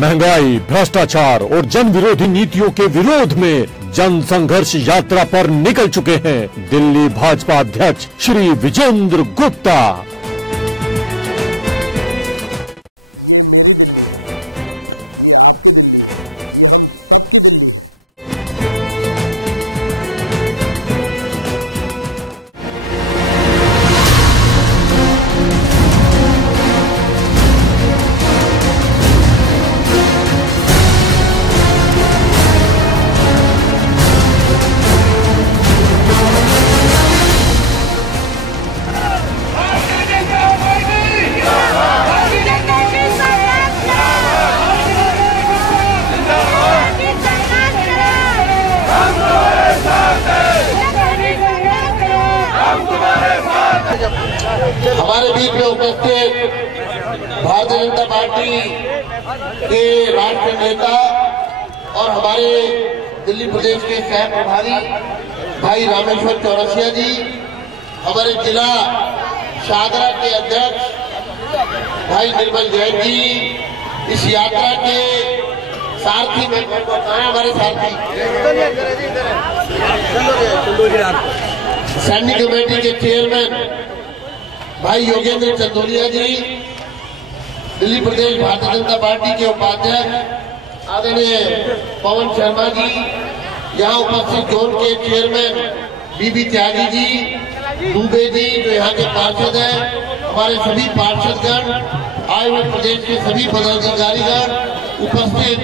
महंगाई, भ्रष्टाचार और जन विरोधी नीतियों के विरोध में जन संघर्ष यात्रा पर निकल चुके हैं दिल्ली भाजपा अध्यक्ष श्री विजेंद्र गुप्ता। ये मेरी दिल्ली है, ये आपकी दिल्ली है, ये हम सबकी दिल्ली है। हमारे बीच में उपस्थित भारतीय जनता पार्टी के राष्ट्रीय नेता और हमारे दिल्ली प्रदेश के सह प्रभारी भाई रामेश्वर चौरसिया जी, हमारे जिला शाहदरा के अध्यक्ष भाई निर्मल जैन जी, इस यात्रा के सारथी हमारे साथी सैनिक कमेटी के चेयरमैन भाई योगेंद्र चंदोलिया जी, दिल्ली प्रदेश भारतीय जनता पार्टी के उपाध्यक्ष आदरणीय पवन शर्मा जी, यहाँ उपस्थित जोन के चेयरमैन बीबी त्यागी जी, दुबे जी जो यहाँ के पार्षद हैं, हमारे सभी पार्षदगण, आए हुए प्रदेश के सभी पदाधिकारीगण, उपस्थित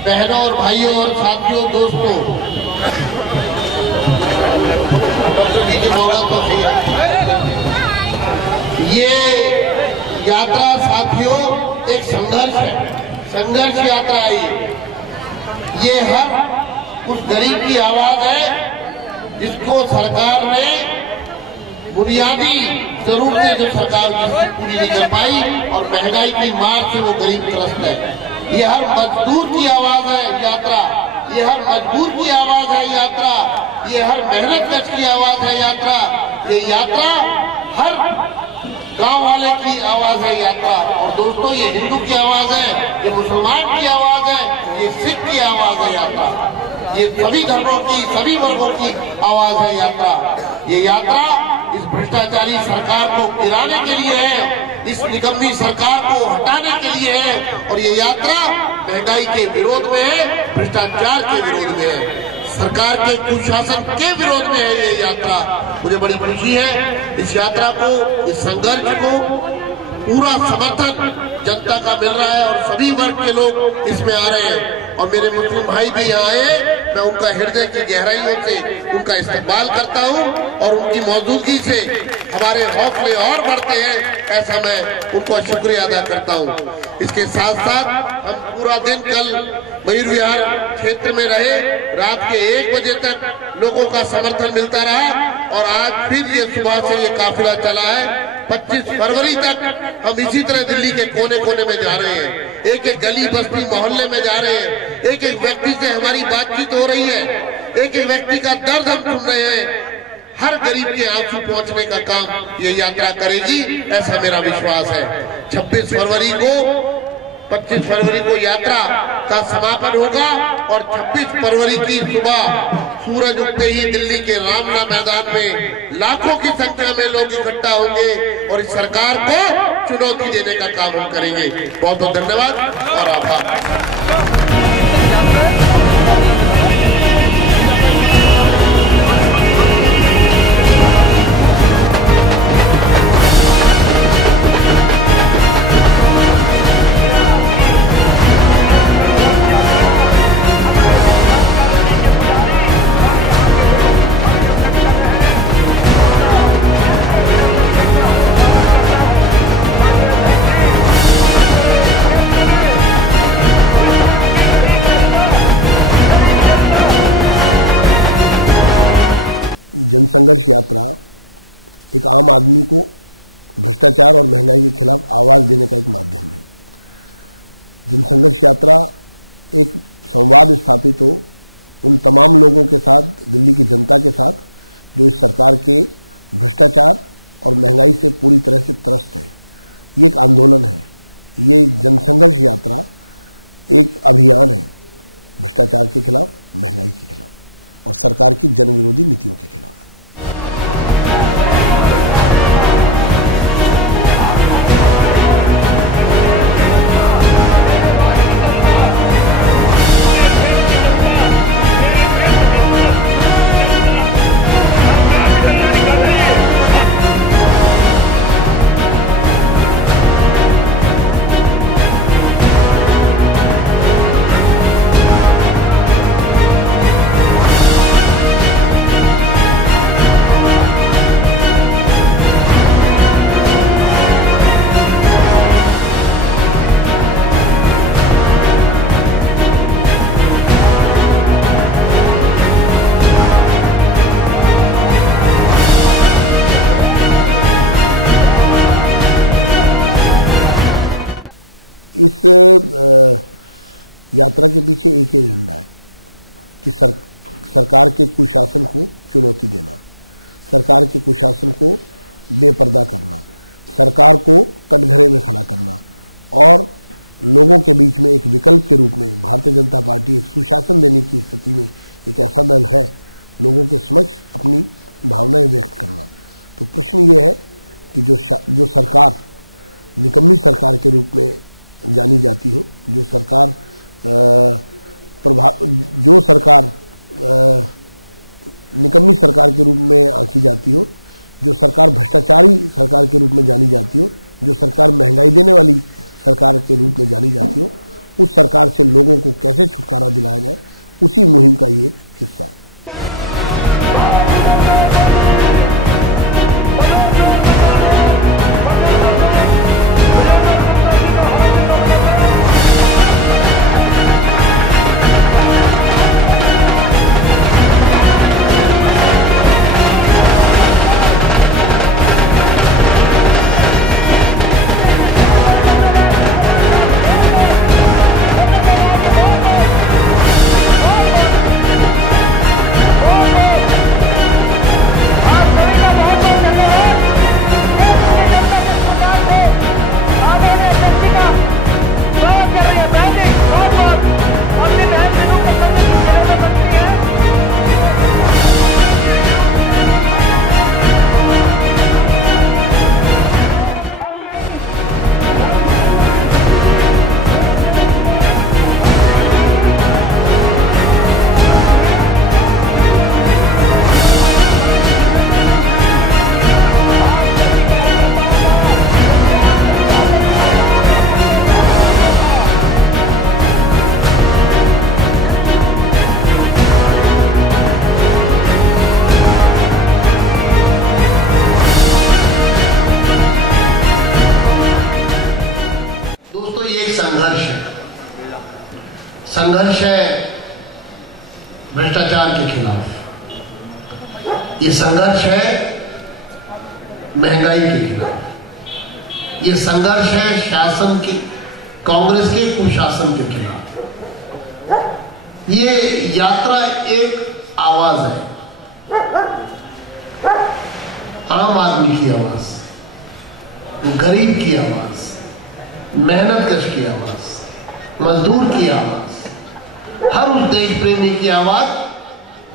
बहनों और भाइयों और साथियों, दोस्तों, डॉक्टर बी के मौका ये यात्रा साथियों एक संघर्ष है, संघर्ष यात्रा है। ये हर उस गरीब की आवाज है जिसको सरकार ने बुनियादी जरूरतें जो सरकार पूरी नहीं कर पाई और महंगाई की मार से वो गरीब त्रस्त है। ये हर मजदूर की आवाज है यात्रा, ये हर मजदूर की आवाज है यात्रा, ये हर मेहनतकश की आवाज है यात्रा, ये यात्रा हर गांव वाले की आवाज है यात्रा। और दोस्तों, ये हिंदू की आवाज है, ये मुसलमान की आवाज है, ये सिख की आवाज है यात्रा, ये सभी धर्मों की, सभी वर्गों की आवाज है यात्रा। ये यात्रा इस भ्रष्टाचारी सरकार को गिराने के लिए है, इस निकम्मी सरकार को हटाने के लिए है, और ये यात्रा महंगाई के विरोध में है, भ्रष्टाचार के विरोध में है, सरकार के कुशासन के विरोध में है ये यात्रा। मुझे बड़ी खुशी है इस यात्रा को, इस संघर्ष को पूरा समर्थन जनता का मिल रहा है और सभी वर्ग के लोग इसमें आ रहे हैं। और मेरे मुस्लिम भाई भी आए हैं, मैं उनका हृदय की गहराइयों से उनका इस्तेमाल करता हूं और उनकी मौजूदगी से हमारे हौसले और बढ़ते हैं, ऐसा मैं उनको शुक्रिया अदा करता हूं। इसके साथ साथ हम पूरा दिन कल मयूर विहार क्षेत्र में रहे, रात के 1 बजे तक लोगों का समर्थन मिलता रहा और आज फिर ये सुबह से ये काफिला चला है। 25 फरवरी तक हम इसी तरह दिल्ली के कोने कोने में जा रहे हैं, एक एक गली बस्ती मोहल्ले में जा रहे हैं, एक एक व्यक्ति से हमारी बातचीत हो रही है, एक एक व्यक्ति का दर्द हम सुन रहे हैं। हर गरीब के आंसू पहुंचने का काम ये यात्रा करेगी, ऐसा मेरा विश्वास है। 26 फरवरी को 25 फरवरी को यात्रा का समापन होगा और 26 फरवरी की सुबह सूरज उगते ही दिल्ली के रामना मैदान में लाखों की संख्या में लोग इकट्ठा होंगे और इस सरकार को चुनौती देने का काम हम करेंगे। बहुत बहुत धन्यवाद और आभार। जनसंघर्ष यात्रा एक आम आदमी को भ्रष्टाचार और महंगाई के खिलाफ आवाज देने का एक माध्यम है। जनसंघर्ष यात्रा एक संवाद स्थापित हो उन तमाम लोगों के साथ, दिल्ली की जनता के साथ, जो इस सरकार के भ्रष्टाचार और महंगाई से पूरी तरह से त्रस्त है। ये एक आंदोलन है, ये एक जनसंघर्ष यात्रा एक अभियान है भ्रष्टाचार के खिलाफ, महंगाई के खिलाफ और सरकार की जनविरोधी नीतियों के खिलाफ। इस यात्रा के पीछे एक ही एजेंडा है कि सरकार के कुशासन को चुनौती देना, सरकार के कुशासन को बेपर्दा करना, सरकार को कटघरे में खड़ा करना और लोगों के बीच में एक विकल्प के रूप में भारतीय जनता पार्टी एक सुशासन देने की स्थिति में एक ऐसा दल है, लोगों के समक्ष अपनी भावनाएं व्यक्त करना। तो प्रश्न ये है कि जो सरकार निकम्मी सरकार के रूप में जानी जाती हो, जो सरकार निकम्मी सरकार के रूप में आंकी जाती हो, जो सरकार भ्रष्टाचारी सरकार के रूप में जानी जाती हो, जो सरकार महंगाई देने वाली सरकार के रूप में जानी जाती हो, उस सरकार से लोगों को कैसे छुटकारा दिलाया जाए, उसी मुहिम का ये हिस्सा है। संघर्ष है भ्रष्टाचार के खिलाफ, ये संघर्ष है महंगाई के खिलाफ, ये संघर्ष है शासन के, कांग्रेस के कुशासन के खिलाफ। ये यात्रा एक आवाज है, आम आदमी की आवाज, गरीब की आवाज, मेहनतकश की आवाज, मजदूर की आवाज, हर उस देश प्रेमी की आवाज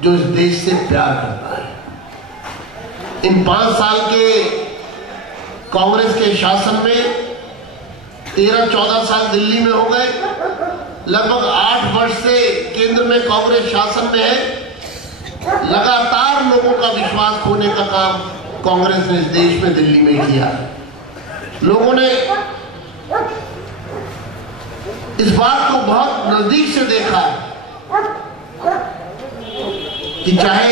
जो इस देश से प्यार करता है। इन 5 साल के कांग्रेस के शासन में 13-14 साल दिल्ली में हो गए, लगभग 8 वर्ष से केंद्र में कांग्रेस शासन में है। लगातार लोगों का विश्वास खोने का काम कांग्रेस ने इस देश में दिल्ली में किया है। लोगों ने इस बात को बहुत नजदीक से देखा कि चाहे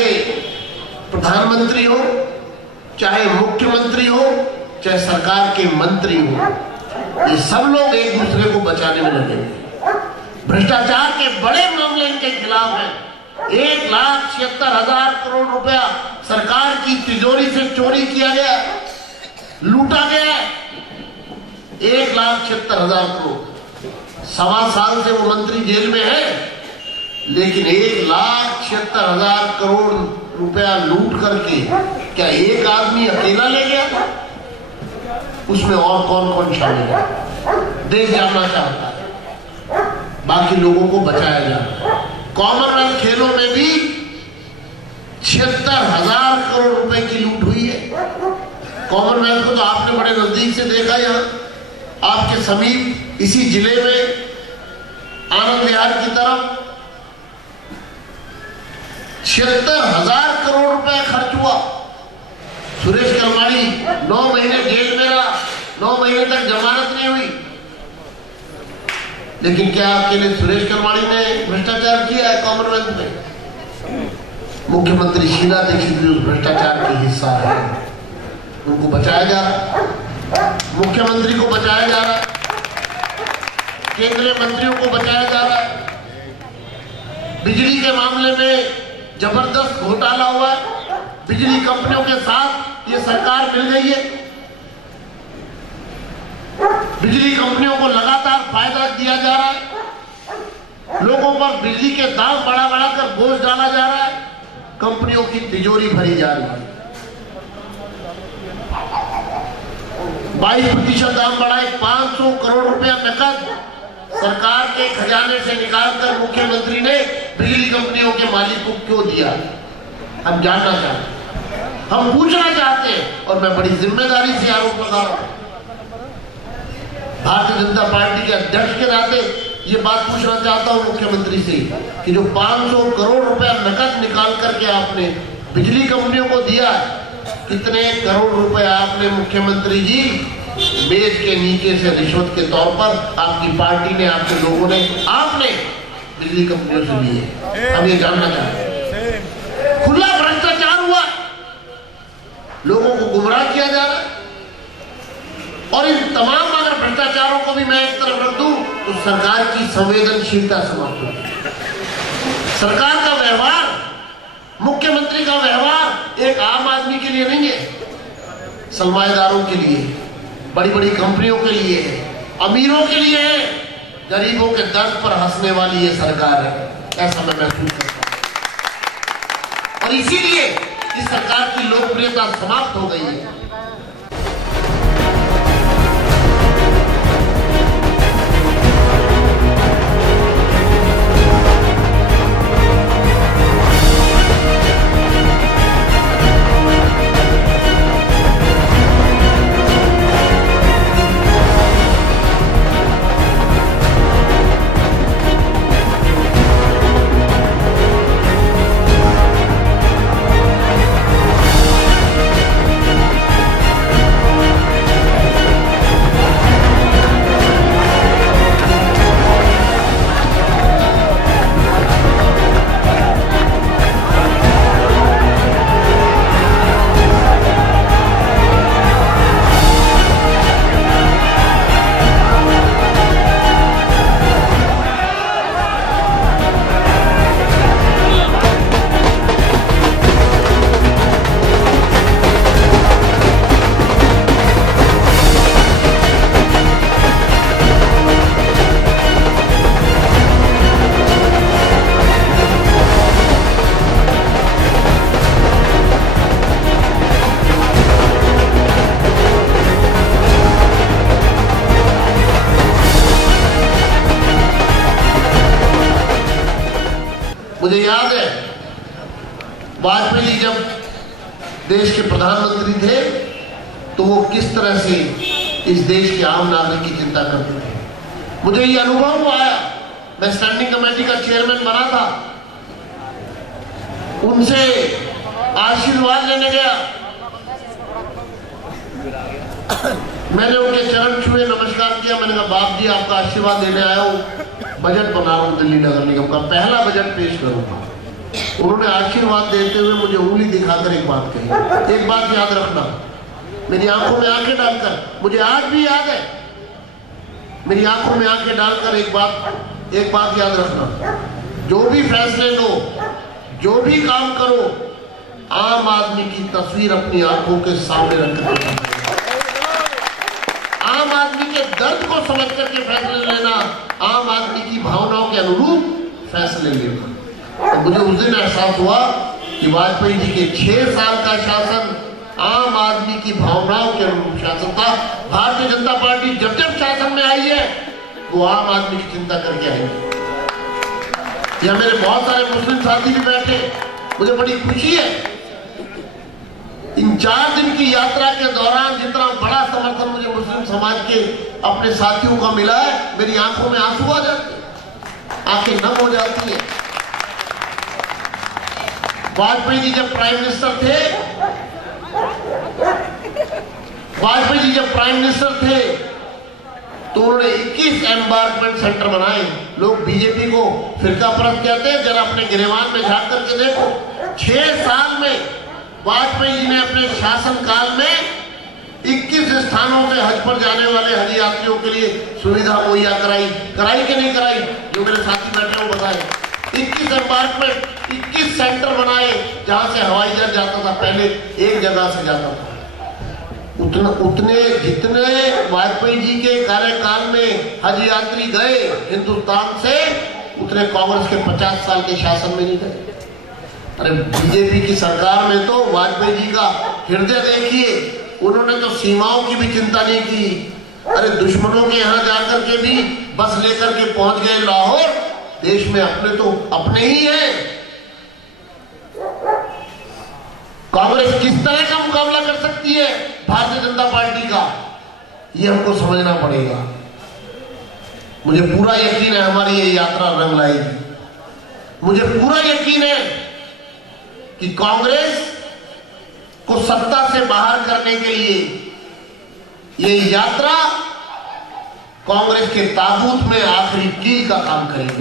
प्रधानमंत्री हो, चाहे मुख्यमंत्री हो, चाहे सरकार के मंत्री हो, ये सब लोग एक दूसरे को बचाने में लगे। भ्रष्टाचार के बड़े मामले इनके खिलाफ हैं। 1,76,000 करोड़ रुपया सरकार की तिजोरी से चोरी किया गया, लूटा गया। 1,76,000 करोड़। 1.25 साल से वो मंत्री जेल में है, लेकिन 1,76,000 करोड़ रुपया लूट करके क्या एक आदमी अकेला ले गया? उसमें और कौन कौन शामिल है? देश जानना चाहता है। बाकी लोगों को बचाया जाए। कॉमनवेल्थ खेलों में भी 76,000 करोड़ रुपए की लूट हुई है। कॉमनवेल्थ को तो आपने बड़े नजदीक से देखा, यहाँ आपके समीप इसी जिले में आनंद विहार की तरफ 76,000 करोड़ रुपया खर्च हुआ। सुरेश करमाड़ी 9 महीने जेल में रहा, 9 महीने तक जमानत नहीं हुई। लेकिन क्या आपके लिए सुरेश करमाड़ी ने भ्रष्टाचार किया है? कॉमनवेल्थ में मुख्यमंत्री शीला दीक्षित भी उस भ्रष्टाचार का हिस्सा है। उनको बचाया जा रहा, मुख्यमंत्री को बचाया जा रहा, केंद्रीय मंत्रियों को बचाया जा रहा। बिजली के मामले में जबरदस्त घोटाला हुआ है, बिजली कंपनियों के साथ ये सरकार मिल गई है। बिजली कंपनियों को लगातार फायदा दिया जा रहा है, लोगों पर बिजली के दाम बढ़ा बढ़ा कर बोझ डाला जा रहा है, कंपनियों की तिजोरी भरी जा रही है। 22% दाम बढ़ाए, 500 करोड़ रुपया नकद सरकार के खजाने से निकालकर मुख्यमंत्री ने बिजली कंपनियों के मालिक को क्यों दिया? हम जानना चाहते हैं, हम पूछना चाहते हैं, और मैं बड़ी जिम्मेदारी से आपको बता रहा हूं, भारतीय जनता पार्टी के अध्यक्ष के नाते ये बात पूछना चाहता हूं मुख्यमंत्री से कि जो 500 करोड़ रुपया नकद निकाल करके आपने बिजली कंपनियों को दिया, कितने करोड़ रुपए आपने मुख्यमंत्री जी मेज के नीचे से रिश्वत के तौर पर आपकी पार्टी ने, आपके लोगों ने, आपने बिजली कंपनियों से दिए? अब ये जानना चाहिए। खुला भ्रष्टाचार हुआ, लोगों को गुमराह किया जा रहा है। और इन तमाम अगर भ्रष्टाचारों को भी मैं एक तरफ रख दूं तो सरकार की संवेदनशीलता समाप्त हो। सरकार का व्यवहार, मुख्यमंत्री का व्यवहार एक आम आदमी के लिए नहीं है, सरमाएदारों के लिए, बड़ी बड़ी कंपनियों के लिए, अमीरों के लिए है, गरीबों के दर्द पर हंसने वाली ये सरकार है, ऐसा मैं महसूस करता हूं। और इसीलिए इस सरकार की लोकप्रियता समाप्त हो गई है। मुझे याद है वाजपेयी जी जब देश के प्रधानमंत्री थे तो वो किस तरह से इस देश के आम नागरिक की चिंता करते थे। मुझे ये अनुभव आया, मैं स्टैंडिंग कमेटी का चेयरमैन बना था, उनसे आशीर्वाद लेने गया, मैंने उनके चरण छुए, नमस्कार किया, मैंने कहा बाप जी आपका आशीर्वाद लेने आया हूँ, बजट बना रहा हूँ दिल्ली नगर निगम का, पहला बजट पेश करूंगा। उन्होंने आशीर्वाद देते हुए मुझे उंगली दिखाकर एक बात कही, एक बात याद रखना, मेरी आंखों में आंखें डालकर, मुझे आज भी याद है, मेरी आंखों में आंखें डालकर एक बात याद रखना, जो भी फैसले लो, जो भी काम करो, आम आदमी की तस्वीर अपनी आंखों के सामने रखना, आम आदमी के दर्द को समझ करके फैसले लेना, आम आदमी की भावनाओं के अनुरूप फैसले लेना। तो मुझे उस दिन एहसास हुआ कि वाजपेयी जी के 6 साल का शासन आम आदमी की भावनाओं के अनुरूप शासन था। भारतीय जनता पार्टी जब जब शासन में आई है वो आम आदमी की चिंता करके आई। या मेरे बहुत सारे मुस्लिम साथी भी बैठे, मुझे बड़ी खुशी है। इन 4 दिन की यात्रा के दौरान जितना बड़ा समर्थन मुझे मुस्लिम समाज के अपने साथियों को मिला है, मेरी आंखों में आंसू आ जाते हैं, आंखें नम हो जाती है। वाजपेयी जी जब प्राइम मिनिस्टर थे तो उन्होंने 21 एनवायरमेंट सेंटर बनाए। लोग बीजेपी को फिरका परस्त कहते हैं, जरा अपने गिरवान में झांक करके देखो। 6 साल में वाजपेयी जी ने अपने शासनकाल में 21 स्थानों से हज पर जाने वाले हज यात्रियों के लिए सुविधा मुहैया कराई कि नहीं कराई? जो मेरे साथी बैठे हैं बताए। 21 एनवायरमेंट, 21 सेंटर बनाए जहां से हवाई जहाज जाता था, पहले एक जगह से जाता था। उतने जितने वाजपेयी जी के कार्यकाल में हज यात्री गए हिंदुस्तान से, उतने कांग्रेस के 50 साल के शासन में नहीं गए। अरे बीजेपी की सरकार में तो वाजपेयी जी का हृदय देखिए, उन्होंने तो सीमाओं की भी चिंता नहीं की। अरे दुश्मनों के यहां जाकर के भी बस लेकर के पहुंच गए लाहौर। देश में अपने तो अपने ही हैं। कांग्रेस किस तरह का मुकाबला कर सकती है भारतीय जनता पार्टी का, ये हमको समझना पड़ेगा। मुझे पूरा यकीन है हमारी ये यात्रा रंग लाएगी। मुझे पूरा यकीन है कि कांग्रेस को सत्ता से बाहर करने के लिए ये यात्रा कांग्रेस के ताबूत में आखिरी कील का काम करेगी।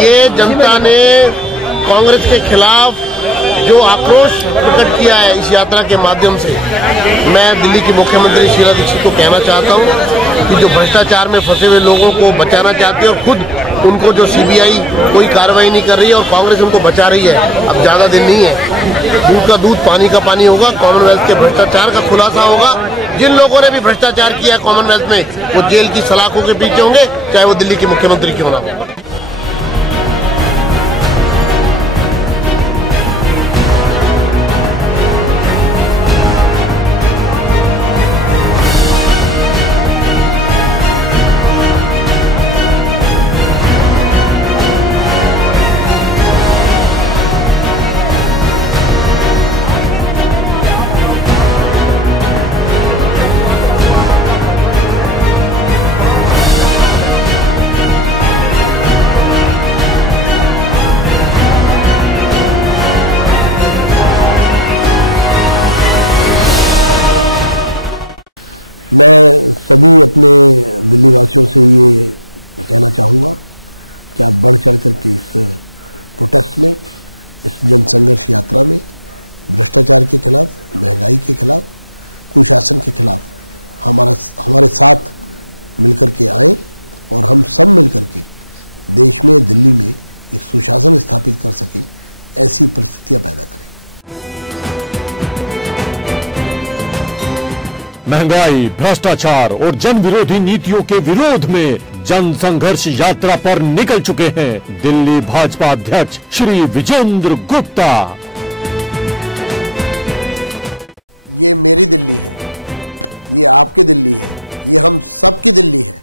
ये जनता ने कांग्रेस के खिलाफ जो आक्रोश प्रकट किया है इस यात्रा के माध्यम से, मैं दिल्ली की मुख्यमंत्री शीला दीक्षित को कहना चाहता हूं कि जो भ्रष्टाचार में फंसे हुए लोगों को बचाना चाहते हैं और खुद उनको जो सीबीआई कोई कार्रवाई नहीं कर रही है और कांग्रेस उनको बचा रही है, अब ज्यादा दिन नहीं है। दूध का दूध पानी का पानी होगा। कॉमनवेल्थ के भ्रष्टाचार का खुलासा होगा। जिन लोगों ने भी भ्रष्टाचार किया कॉमनवेल्थ में, वो जेल की सलाखों के पीछे होंगे, चाहे वो दिल्ली के मुख्यमंत्री क्यों ना हो। मैं सभी अपने दिल्ली वासियों से ये कहना चाहूँगा कि आप बढ़ चढ़ करके इस प्रोटेस्ट में, इस जनसंघर्ष यात्रा में भ्रष्टाचार के खिलाफ, महंगाई के खिलाफ, कुशासन के खिलाफ हमारे साथ मिलकर के आएं और हम सब मिलकर के देश में, दिल्ली में एक सुशासन स्थापित कर सकें, ऐसी परिस्थितियां पैदा करें। महंगाई, भ्रष्टाचार और जन विरोधी नीतियों के विरोध में जन संघर्ष यात्रा पर निकल चुके हैं दिल्ली भाजपा अध्यक्ष श्री विजेंद्र गुप्ता। ये मेरी दिल्ली है, ये आपकी दिल्ली है, ये हम सबकी दिल्ली है।